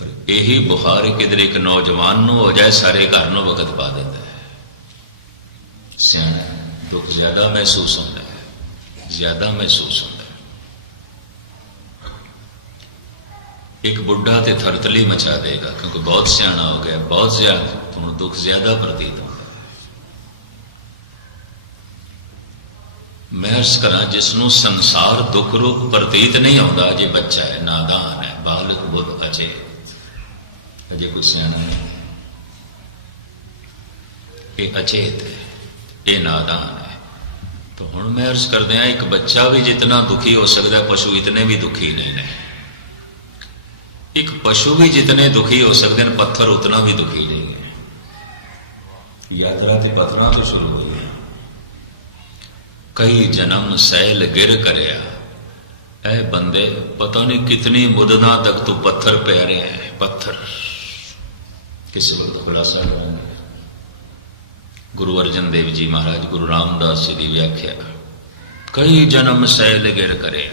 पर यही बुखार किधर एक नौजवान नूं हो जाए सारे घर नूं वकत पा देता है। सियाणा दुख ज्यादा महसूस होता है, ज्यादा महसूस होता है। एक बुढ़ा तो थरतली मचा देगा क्योंकि बहुत सियाणा हो गया, बहुत ज्यादा तो दुख ज्यादा प्रतीत होता है। मैं अर्ज करा जिसनों संसार दुख रूप प्रतीत नहीं होता, जे बच्चा है, नादान है, बालक बुद्ध अजे कुछ सियाणा नहीं, ये अचेत है, ये नादान है। तो हुण मैं अर्ज कर दिया एक बच्चा भी जितना दुखी हो सकता है, पशु इतने भी दुखी ने। एक पशु भी जितने दुखी हो सकते हैं, पत्थर उतना भी दुखी रहेंगे। यात्रा के पत्थरों तो शुरू हुई है। कई जन्म सैल गिर करया, ऐ बंदे पता नहीं कितनी मुदना तक तू पत्थर पे रहे हैं। पत्थर किसी वक्त खुलासा गुरु अर्जन देव जी महाराज, गुरु रामदास जी की व्याख्या, कई जन्म सैल गिर करया,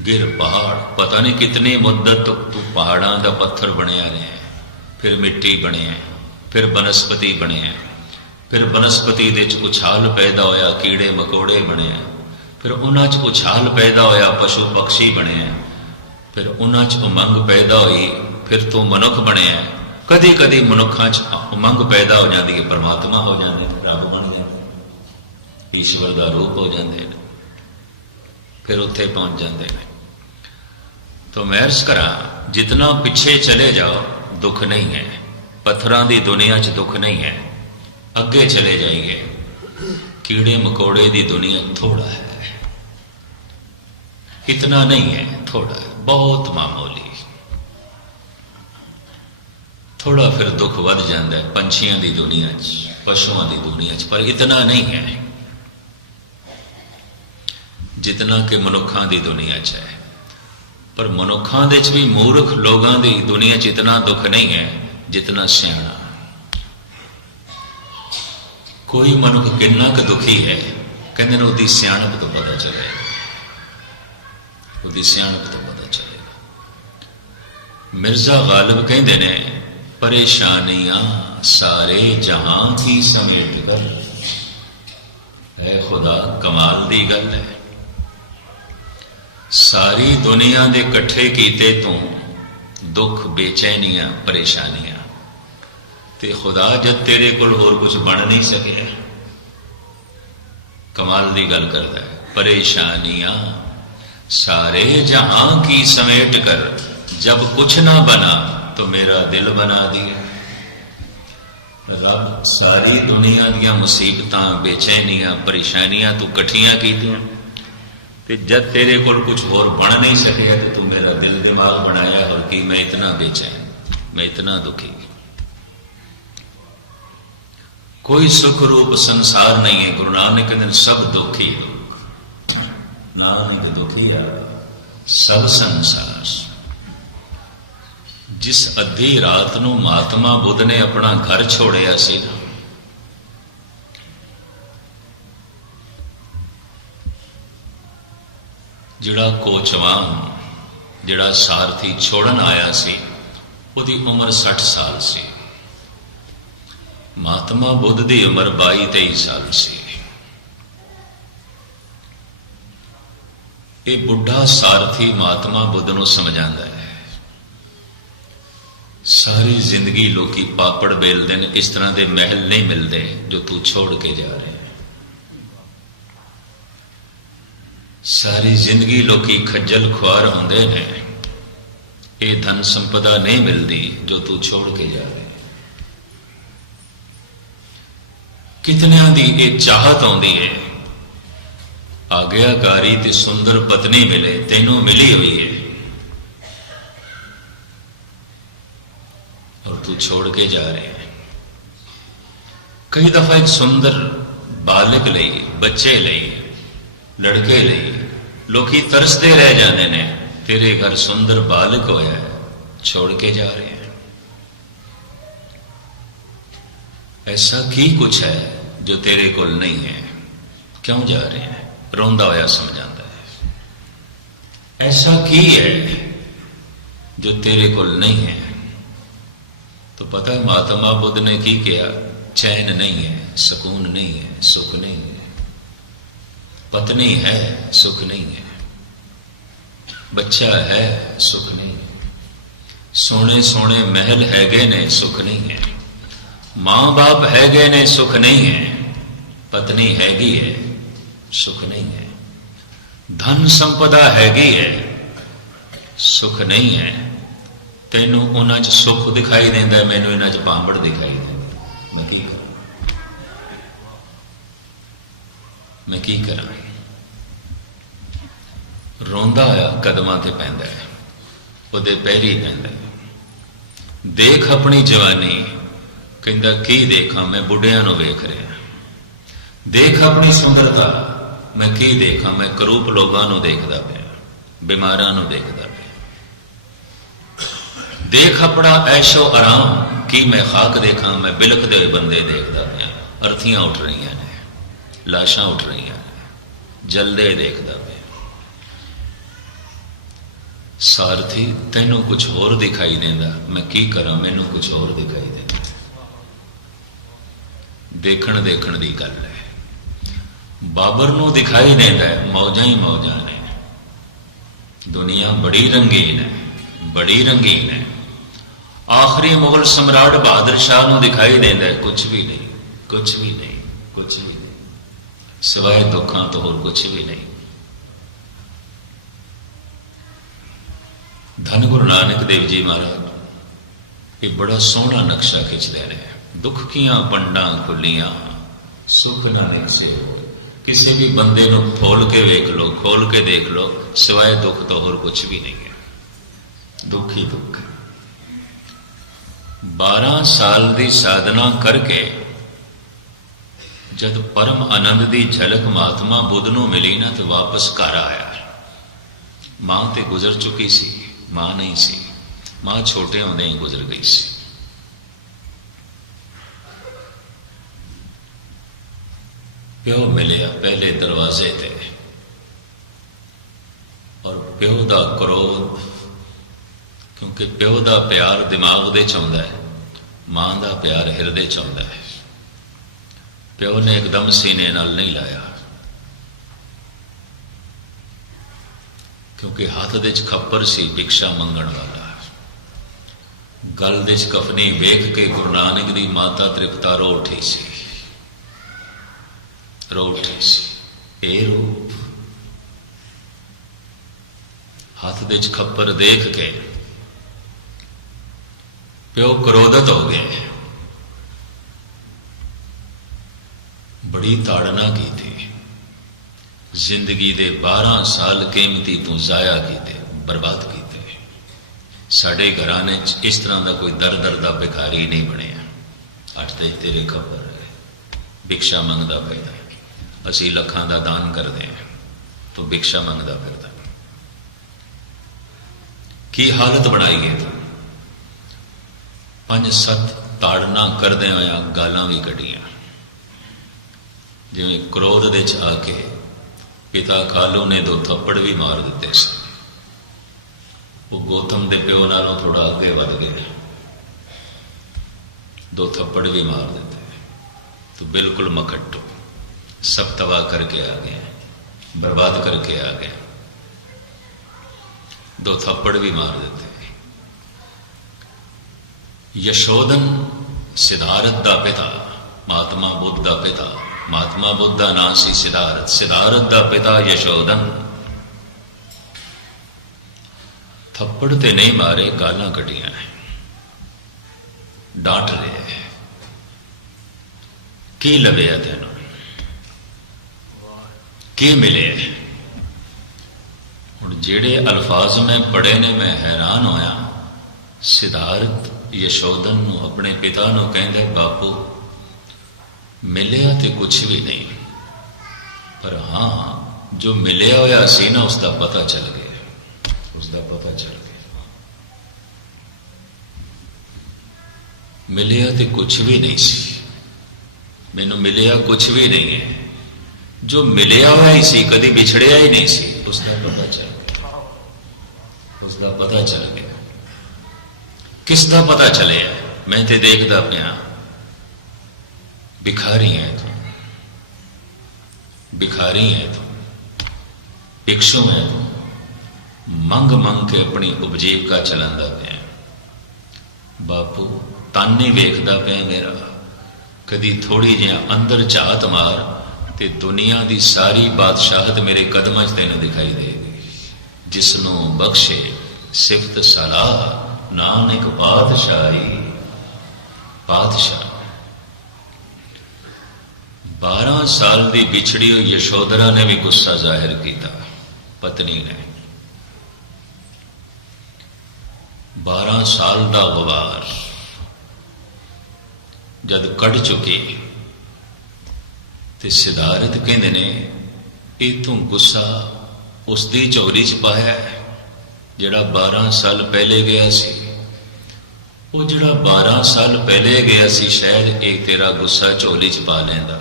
गिर पहाड़, पता नहीं कितनी मुद्दत तू पहाड़ों का पत्थर बनया रहे, फिर मिट्टी बने, फिर बनस्पति बने, फिर बनस्पति दे उछाल पैदा होया, कीड़े मकोड़े बने, फिर उन्हां च उछाल पैदा होया, पशु पक्षी बने, फिर उन्हां च उमंग पैदा हुई, फिर तू मनुख बने। कदी कदी मनुखा च उमंग पैदा हो जाती है, परमात्मा हो जाते, रब बन जाते, ईश्वर का रूप हो जाते हैं, फिर उत्थे पहुंच जाते हैं। तो मैं अर्ज करा जितना पिछे चले जाओ दुख नहीं है, पत्थरों की दुनिया च दुख नहीं है। अगे चले जाएंगे, कीड़े मकोड़े की दुनिया थोड़ा है, इतना नहीं है, थोड़ा है, बहुत मामूली। थोड़ा फिर दुख वध जाता है पंछियों की दुनिया च, पशुओं की दुनिया च, पर इतना नहीं है जितना कि मनुखों की दुनिया च है। पर मनुखों दे च भी मूर्ख लोगों की दुनिया च इतना दुख नहीं है जितना सियाणा। कोई मनुख कितना क दुखी है, कहते हैं उसकी सियाणप तो पता चलेगा, उसकी सियाणप तो पता चलेगा। मिर्जा गालिब कहते ने परेशानियां सारे जहां की समेट कर, है खुदा कमाल दी गल है। सारी दुनिया दे कट्ठे कीते तू दुख बेचैनियां परेशानियां, ते खुदा जब तेरे कोल होर कुछ बन नहीं सके, कमाल दी गल करता है। परेशानियां सारे जहां की समेट कर, जब कुछ ना बना तो मेरा दिल बना दिया। रब सारी दुनिया दियां मुसीबतां बेचैनियां परेशानियां तू कट्ठियां कीतियां, ते जब तेरे कोल कुछ होर बन नहीं सकेगा तो तू मेरा दिल दिमाग बनाया, और कि मैं इतना बेचैन, मैं इतना दुखी। कोई सुख रूप संसार नहीं है। गुरु नानक कहते सब दुखी, नानक दुखी है सब संसार। जिस अद्धी रात नूं महात्मा बुद्ध ने अपना घर छोड़िया सी, जिहड़ा कोचवान, जिहड़ा सारथी छोड़न आया सी, उहदी उम्र 60 साल सी। महात्मा बुद्ध की उम्र 22-23 साल सी। ये बुढ़ा सारथी महात्मा बुद्ध नूं समझांदा है, सारी जिंदगी लोग पापड़ बेलते हैं, इस तरह के महल नहीं मिलते जो तू छोड़ के जा रहे हैं। सारी जिंदगी लोग खज्जल खुआर होंदे ने, ये धन संपदा नहीं मिलती जो तू छोड़ के जा रहे हैं। कितनिया दी ये चाहत आउंदी है, आज्ञाकारी ते सुंदर पत्नी मिले, तेनों मिली हुई है और तू छोड़ के जा रहे हैं। कई दफा एक सुंदर बालक लई, बच्चे लई, लड़के लई लोग तरसते रह जाते हैं, तेरे घर सुंदर बालक होया है, छोड़ के जा रहे हैं। ऐसा की कुछ है जो तेरे कोल नहीं है, क्यों जा रहे हैं? रोंदा होया समझाता है, ऐसा की है जो तेरे को नहीं है। तो पता है महात्मा बुद्ध ने की किया? चैन नहीं है, सुकून नहीं है, सुख नहीं है। पत्नी है, सुख नहीं है। बच्चा है, सुख नहीं है। सोने सोने महल हैगे ने, सुख नहीं है। मां बाप हैगे ने, सुख नहीं है। पत्नी हैगी है, सुख नहीं है। धन संपदा हैगी है, सुख नहीं है। तेनू उन्हां च सुख दिखाई देंदा, मैनू इन्हां च पांबड़ दिखाई देंदा। मैं की करा? रोंदा होया कदमां ते पैंदा है, उहदे पैरी पैंदा है। देख अपनी जवानी, कहंदा की देखा? मैं बुढ़ियां नूं वेख रहा। देख अपनी सुंदरता, मैं की देखा? मैं करूप लोगां नूं देखदा पिया, बीमारां नूं देखदा पिया। देख अपना ऐशो आराम, की मैं खाक देखा? मैं बिलखदे होए बंदे देखदा पिया। अर्थियां उठ रही ने, लाशां उठ रही ने, जलदे देखदा पिया। सारथी तैनू कुछ होर दिखाई देंदा, मैं की करा? मैनू कुछ होर दिखाई देंदा। देखण देखण दी गल है। बाबर नू दिखाई देंदा है मौजां ही मौजां ने, दुनिया बड़ी रंगीन है, बड़ी रंगीन है। आखिरी मुगल सम्राट बहादुर शाह नू दिखाई देंदा है कुछ भी नहीं, कुछ भी नहीं, कुछ भी नहीं, सिवाय दुखों तो होर कुछ भी नहीं। धन गुरु नानक देव जी महाराज ये बड़ा सोहना नक्शा खिंचते हैं। दुख कियां पंडां खुलियां, सुख नानक से हो। किसी भी बंदे नूं खोल के वेख लो, खोल के देख लो, सिवाय दुख तो होर कुछ भी नहीं है। दुख ही दुख। 12 साल की साधना करके जब परम आनंद की झलक महात्मा बुद्ध नूं मिली ना, तो वापस घर आया। मां ते गुजर चुकी सी, मां नहीं सी। मां छोटे होंदे ही गुजर गई सी। प्यो मिलिया पहले दरवाजे ते, और प्यो दा क्रोध, क्योंकि प्यो दा प्यार दिमाग दे च आउंदा है, मां दा प्यार हिरदे च आउंदा है। प्यो ने एकदम सीने नाल नहीं लाया, क्योंकि हाथ दे च खप्पर सी भिक्षा मंगण वाला। गल दे च कफनी वेख के गुरु नानक दी माता तृप्ता रो उठी सी, रो उठी सी। ए रूप हाथ दे च खप्पर देख के प्यो क्रोधित हो गए। बड़ी ताड़ना की थी, जिंदगी दे 12 साल कीमती तू जाया कीते, बर्बाद कीते। साडे घराने इस तरह का कोई दर दर का भिखारी नहीं बनिया। अठ ते तेरे खबर है, भिक्षा मंगदा फिरदा। असी लखां का दान करते हैं तो भिक्षा मंगदा फिरदा। की हालत बनाई है? 5-7 ताड़ना करदे होया गालां भी कढ़ियां। जिवें क्रोध दे च आके पिता कालू ने 2 थप्पड़ भी मार दिते सी। वो गौतम दे प्यो नालों थोड़ा आगे वध गए, 2 थप्पड़ भी मार देते तो बिल्कुल मकट्टू, सब तबाह करके आ गए, बर्बाद करके आ गए। 2 थप्पड़ भी मार देते। यशोधन सिद्धार्थ दा पिता, महात्मा बुद्ध दा पिता। महात्मा बुद्ध दा नाम सी सिद्धार्थ, सिद्धार्थ दा पिता यशोधन। थप्पड़ ते नहीं मारे, गालां कढ़ियां ने, डांट रहे। की लवे तेनों, की मिले? हुण जेड़े अल्फाज मैं पढ़े ने, मैं हैरान होया। सिद्धार्थ यशोधन नूं अपने पिता नूं कहंदे, बापू मिलिया तो कुछ भी नहीं, पर हाँ जो मिलिया होया सी ना उसका पता चल गया, उसका पता चल गया। मिलिया तो कुछ भी नहीं सी, मैनू मिलिया कुछ भी नहीं है। जो मिलिया हुआ ही सी, कभी बिछड़िया ही नहीं सी, उसका पता चल गया, उसका पता चल गया। किस दा पता चले? मैं ते देखदा पिया भिखारी है तू, भिखारी है तू, भिक्षु है तू, मंग मंग के अपनी उपजीविका चलांदा पिया। बापू ताने वेखदा पिया मेरा, कदी थोड़ी जिहा अंदर झात मार ते दुनिया दी सारी बादशाहत मेरे कदमां च तैनूं दिखाई देगी। जिसनों बख्शे सिफत सलाह, नानक पातशाही पातशाह। 12 साल की बिछड़ी हुई यशोधरा ने भी गुस्सा जाहिर किया। पत्नी ने 12 साल का गवार जद कढ़ चुकी तो सिधारत कहते ने इतों गुस्सा उसकी झोली च पाया जिहड़ा 12 साल पहले गया सी। वो जिहड़ा 12 साल पहले गया सी शायद एक तेरा गुस्सा झोली च पा लेंदा।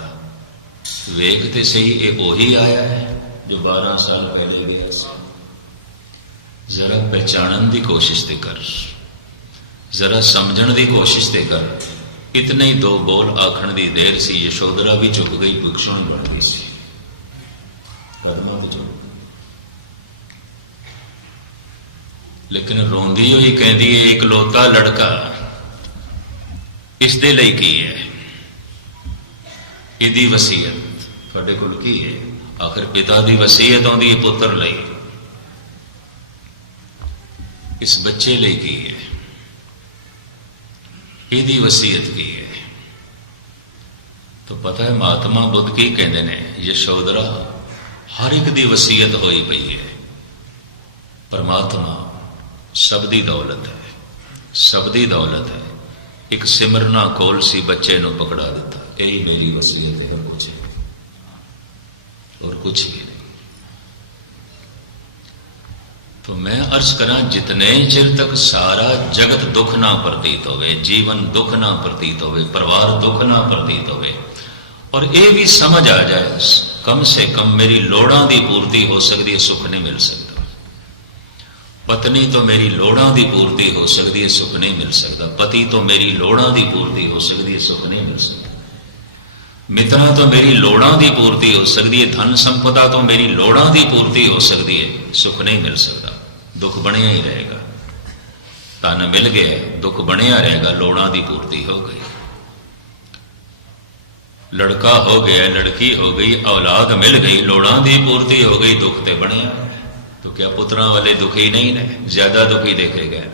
वेख ते सही एक वही आया है जो 12 साल पहले गया सी। जरा पहचानन की कोशिश ते कर, जरा समझण की कोशिश ते कर। इतने ही 2 बोल आखण की देर सी, यशोधरा भी झुक गई, भिक्षुण बन गई सी। लेकिन रोंदी हुई कहती है इकलौता लड़का इस दे लई की है, इहदी वसीयत तुहाडे कोल की है? आखिर पिता की वसीयत आउंदी है पुत्र लई, इस बच्चे लई की है, इहदी वसीयत की है। तो पता है महात्मा बुद्ध की कहते हैं, यशोधरा हर एक दी वसीयत होई पई है। परमात्मा सब दी दौलत है, सब दी दौलत है। एक सिमरना कोल सी बच्चे नूं पकड़ा दिता, यही मेरी वसीयत है, और कुछ ही नहीं। तो मैं अर्ज करा, जितने चिर तक सारा जगत दुख ना प्रतीत होवे, जीवन दुख ना प्रतीत होवे, परिवार दुख ना प्रतीत होवे, और ये भी समझ आ जाए कम से कम मेरी लोड़ां दी पूर्ति हो सकती है, सुख नहीं मिल सकता। पत्नी तो मेरी लोड़ां दी पूर्ति हो सकती है, सुख नहीं मिल सकता। पति तो मेरी लोड़ां दी पूर्ति हो सकती है, सुख नहीं मिल सकता। मित्रां तो मेरी लोड़ां दी पूर्ति हो सकती है, धन संपदा तो मेरी लोड़ां दी पूर्ति हो सकती है, सुख नहीं मिल सकता। दुख बनिया ही रहेगा। धन मिल गया, दुख बनिया रहेगा, लोड़ां दी पूर्ति हो गई। लड़का हो गया, लड़की हो गई, औलाद मिल गई, लोड़ां दी पूर्ति हो गई, दुख ते बनिया। तो क्या पुत्रां वाले दुखी नहीं ने? ज्यादा दुखी देखे गए।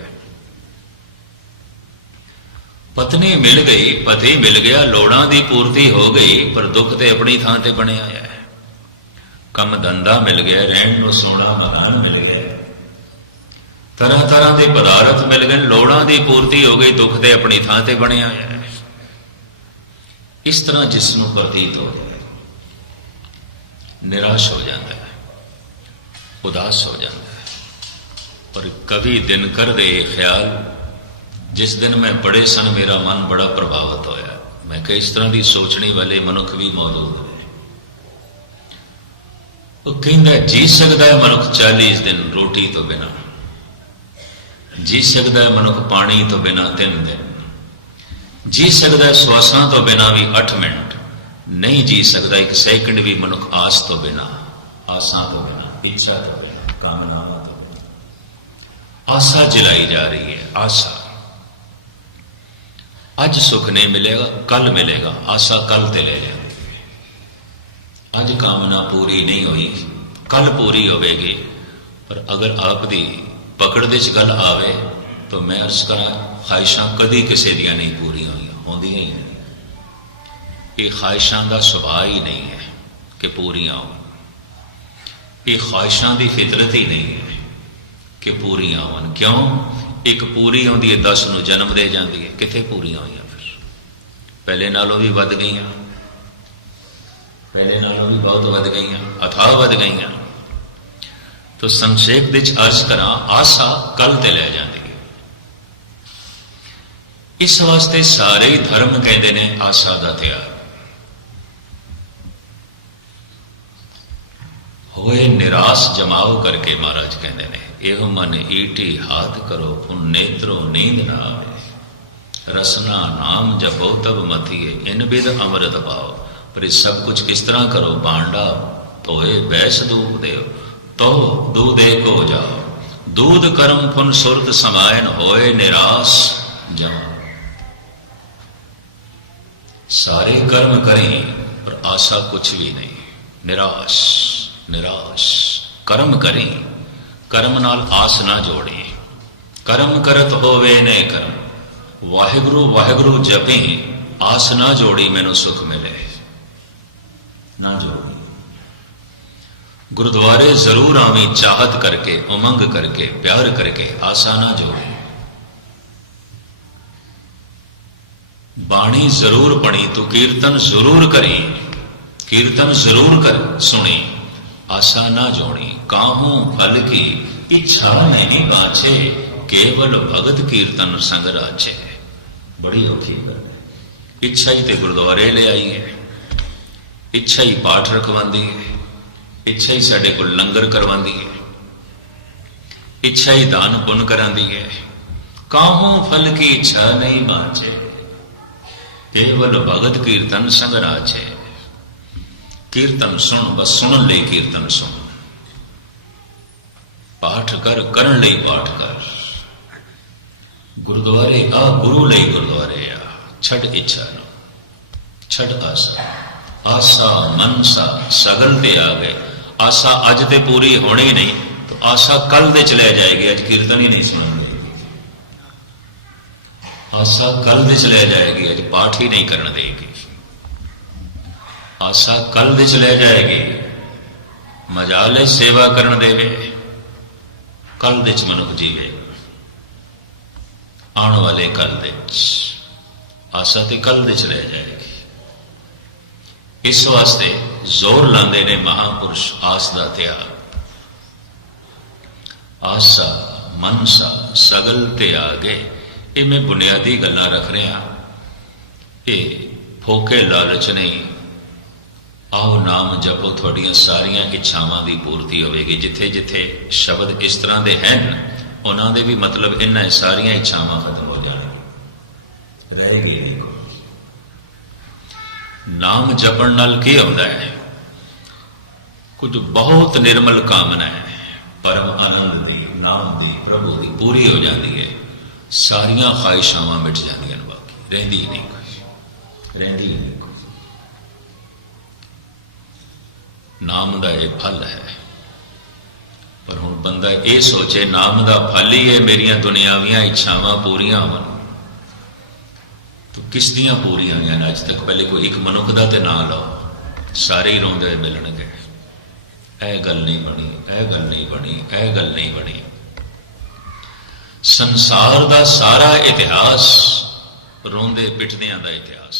पत्नी मिल गई, पति मिल गया, लोड़ां दी पूर्ति हो गई, पर दुख ते अपनी थां ते बने आया है। कम धंधा मिल गया, रहन नूं सोहना मकान मिल गया, तरह तरह के पदार्थ मिल गए, लोड़ां दी पूर्ति हो गई, दुख ते अपनी थां ते बने आया है। इस तरह जिसनों प्रतीत हो जाए, निराश हो जाता है, उदास हो जाता है। और कवि दिनकर दे ख्याल जिस दिन मैं पढ़े सन, मेरा मन बड़ा प्रभावित होया। मैं कहा इस तरह की सोचने वाले मनुख भी मौजूद है। वो कहता जी सकता है मनुख 40 दिन रोटी तो बिना, जी सकता है मनुख पानी तो बिना 3 दिन, जी सकता है श्वासां तो बिना भी 8 मिनट, नहीं जी सकता 1 सेकंड भी मनुख आस तो बिना, आसा तो बिना, इच्छा तो बिना, कामनावां तो बिना। आशा जलाई जा रही है, आशा। अज सुख नहीं मिलेगा, कल मिलेगा, आशा कल ते ले लेंगे। अज कामना पूरी नहीं हुई, कल पूरी होगी। पर अगर आप दी पकड़ दे च गल आवे तो मैं अर्ज करा, ख्वाहिशां कदी किसी दियां नहीं पूरी होंदियां ही नहीं। ये ख्वाहिशां दा सुभाव ही नहीं है कि पूरियां हो। ये ख्वाहिशां दी फितरत ही नहीं है कि पूरियां होन। क्यों? एक पूरी आउंदी है 10 नूं जन्म दे जाती है। कित्थे पूरियां होईयां? फिर पहले नालों भी वध गईयां, पहले नालों भी बहुत वध गईयां, अथाह वध गईयां। तो संक्षेप विच अर्ज करा, आशा कल ते लै जाती है। इस वास्ते सारे ही धर्म कहते हैं आशा का त्याग। ਹੋਏ ਨਿਰਾਸ ਜਮਾਓ ਕਰਕੇ ਮਹਾਰਾਜ ਕਹਿੰਦੇ ਨੇ, ਇਹੋ ਮਨ ਈਟੀ ਹਾਥ ਕਰੋ ਪੁਨ ਨੇਤਰੋ ਨੀਂਦ ਨਾ ਆਵੇ, ਰਸਨਾ ਨਾਮ ਜਪੋ ਤਬ ਮਥੀਏ ਇਨ ਬਿਦ ਅੰਮ੍ਰਿਤ ਪਾਓ। ਪਰ ਇਹ ਸਭ ਕੁਝ ਕਿਸ ਤਰ੍ਹਾਂ ਕਰੋ? ਬਾਂਡਾ ਧੋਏ ਬੈਸ ਦੂਪ ਦਿਓ, ਤੋ ਦੂਦੇ ਕੋ ਜਾਓ, दूध कर्म पुन सुरत समायन होए निराश जमा। सारे कर्म करें पर आशा कुछ भी नहीं, निराश निराश। कर्म करें, कर्म नाल आस ना जोड़े, कर्म करत होवे ने कर्म, वाहिगुरु वाहिगुरु जपे, आस ना जोड़ी मैनू सुख मिले, ना जोड़ी। गुरुद्वारे जरूर आवी चाहत करके, उमंग करके, प्यार करके, आशा ना जोड़े। बाणी जरूर पढ़ी तू कीर्तन जरूर करी, कीर्तन जरूर कर सुनी, आशा ना जोड़ी। काहू फल की इच्छा नहीं बाछे, केवल भगत कीर्तन संग राछे। बड़ी औखी गल है। इच्छा ही ते गुरुद्वारे ले आई है, इच्छा ही पाठ रखवांदी है, इच्छा ही साडे कोल लंगर करवांदी है, इच्छा ही दान पुण्य करांदी है। काहू फल की इच्छा नहीं बाचे, केवल भगत कीर्तन संग राचे। कीर्तन सुन, बस सुनन लई कीर्तन सुन, पाठ कर करन लई पाठ कर। गुरुद्वारे आ गुरु लई गुरुद्वारे आ, छड़ इच्छा नो, छड़ आशा। आशा मनसा सगल ते आ गए। आशा अज ते पूरी होनी नहीं तो आशा कल दे चले जाएगी, अज कीर्तन ही नहीं सुन देगी। आशा कल दे चले जाएगी, अज पाठ ही नहीं करने देगी। आशा कल दे चले जाएगी, मजाले सेवा करन देवे, कल दे मनुख जीवे, आने वाले कल दे। आशा ते कल दे चले जाएगी। इस वास्ते जोर लाते ने महापुरुष आस का त्याग। आशा मनसा सगल ते आ गए। ये मैं बुनियादी गल्लां रख रहा, ये फोके लालच नहीं। आओ नाम जपो, थोड़ियां सारियां इच्छावां की पूर्ति होगी। जिथे जिथे शब्द इस तरह के हैं उन्होंने भी मतलब इन्हें सारियां इच्छावां खत्म हो जाएगी, रहेगी नहीं। नाम जपण नाल की होता है? कुछ बहुत निर्मल कामना है, परम आनंद दी, नाम दी, प्रभु दी पूरी हो जाती है। सारियां ख्वाहिशावां मिट जांदियां, बाकी रहिंदी नहीं कोई, रहिंदी नहीं कोई। नाम दा ये फल है। पर हुण बंदा ये सोचे नाम दा फल ही है मेरियां दुनियावियां इच्छावां पूरियां होवन, तो किस दियां पूरी होईयां अज तक? पहले कोई एक मनुख दा ते नाम लो, सारे ही रोंदे मिलणगे, ऐ गल नहीं बनी, ऐ गल नहीं बनी, ऐ गल नहीं बनी। संसार दा सारा इतिहास रोंदे पिटदियां दा इतिहास।